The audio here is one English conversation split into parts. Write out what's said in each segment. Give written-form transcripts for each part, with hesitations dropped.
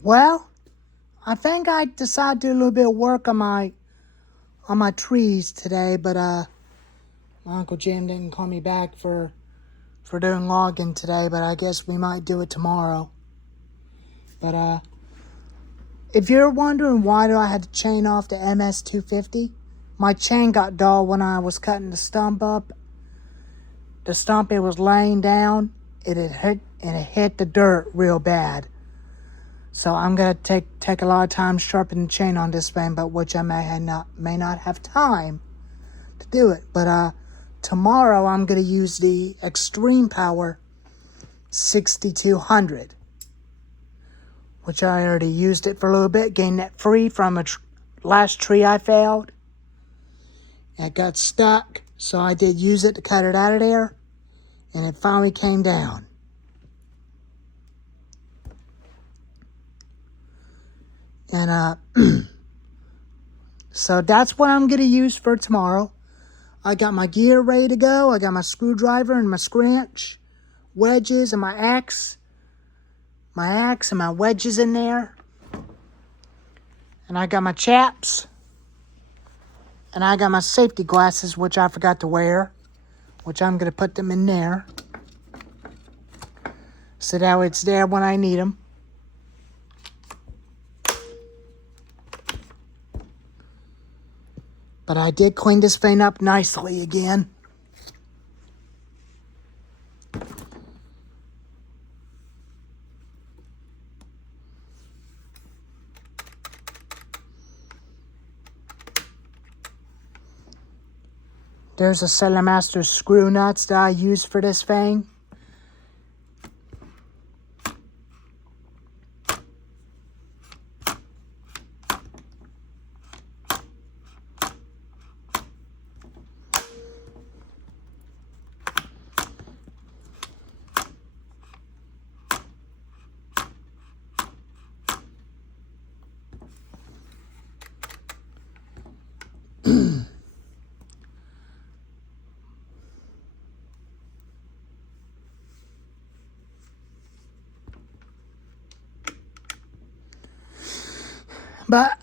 Well, I think I decided to do a little bit of work on my trees today, but my Uncle Jim didn't call me back for doing logging today, but I guess we might do it tomorrow. But if you're wondering why do I had to chain off the MS-250, my chain got dull when I was cutting the stump up. The stump it was laying down, it hit the dirt real bad. So I'm gonna take a lot of time sharpening the chain on this thing, but which I may not have time to do it. But tomorrow I'm gonna use the Extreme Power 6200, which I already used it for a little bit, gained that free from a last tree I felled. It got stuck, so I did use it to cut it out of there, and it finally came down. And so that's what I'm going to use for tomorrow. I got my gear ready to go. I got my screwdriver and my scrunch, wedges and my axe and my wedges in there. And I got my chaps. And I got my safety glasses, which I forgot to wear, which I'm going to put them in there, so that it's there when I need them. But I did clean this thing up nicely again. There's a Sailor Master screw nuts that I use for this thing. But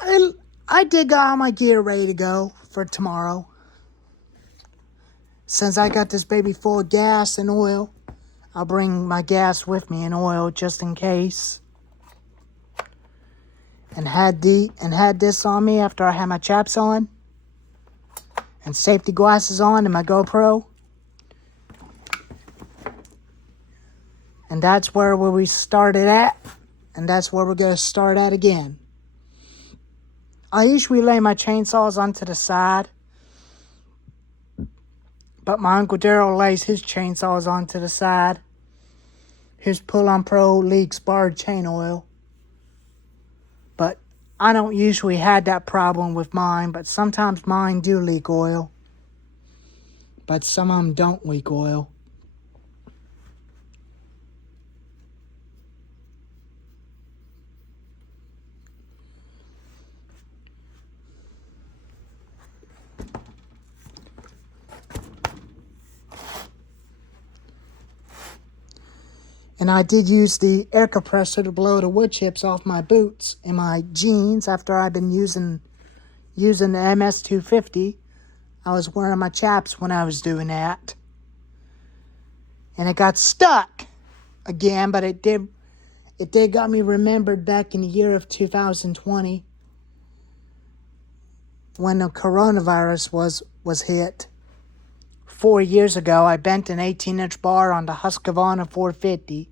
I did got all my gear ready to go for tomorrow. Since I got this baby full of gas and oil, I'll bring my gas with me and oil just in case. And had this on me after I had my chaps on. And safety glasses on and my GoPro. And that's where we started at. And that's where we're going to start at again. I usually lay my chainsaws onto the side. But my Uncle Daryl lays his chainsaws onto the side. His Pull-On Pro leaks barred chain oil. But I don't usually have that problem with mine. But sometimes mine do leak oil. But some of them don't leak oil. And I did use the air compressor to blow the wood chips off my boots and my jeans after I've been using the MS-250. I was wearing my chaps when I was doing that. And it got stuck again, but it did got me remembered back in the year of 2020 when the coronavirus was hit. 4 years ago, I bent an 18-inch bar on the Husqvarna 450,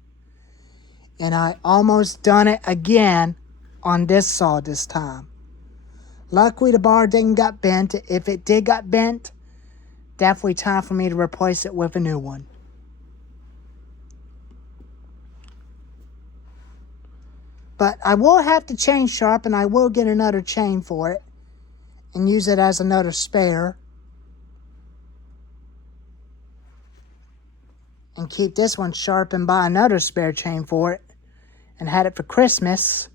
and I almost done it again on this saw this time. Luckily, the bar didn't got bent. If it did got bent, definitely time for me to replace it with a new one. But I will have to chain sharpen. I will get another chain for it and use it as another spare. And keep this one sharp and buy another spare chain for it. And had it for Christmas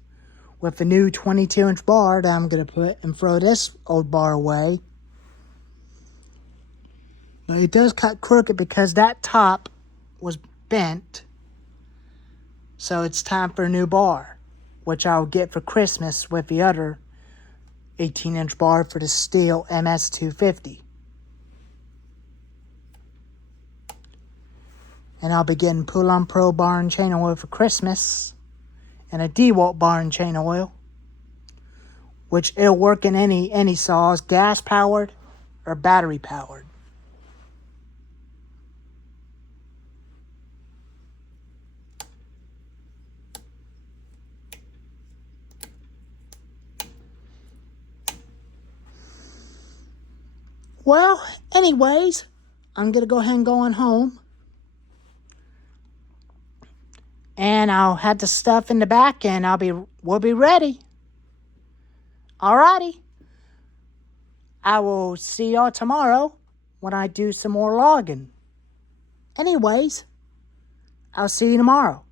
with a new 22-inch bar that I'm going to put and throw this old bar away. But it does cut crooked because that top was bent. So it's time for a new bar. which I'll get for Christmas with the other 18-inch bar for the Steel MS250. And I'll be getting Poulan Pro bar and chain oil for Christmas, and a DeWalt bar and chain oil, which it'll work in any saws, gas powered or battery powered. Well, anyways, I'm gonna go ahead and go on home. And I'll have the stuff in the back and we'll be ready. Alrighty. I will see y'all tomorrow when I do some more logging. Anyways, I'll see you tomorrow.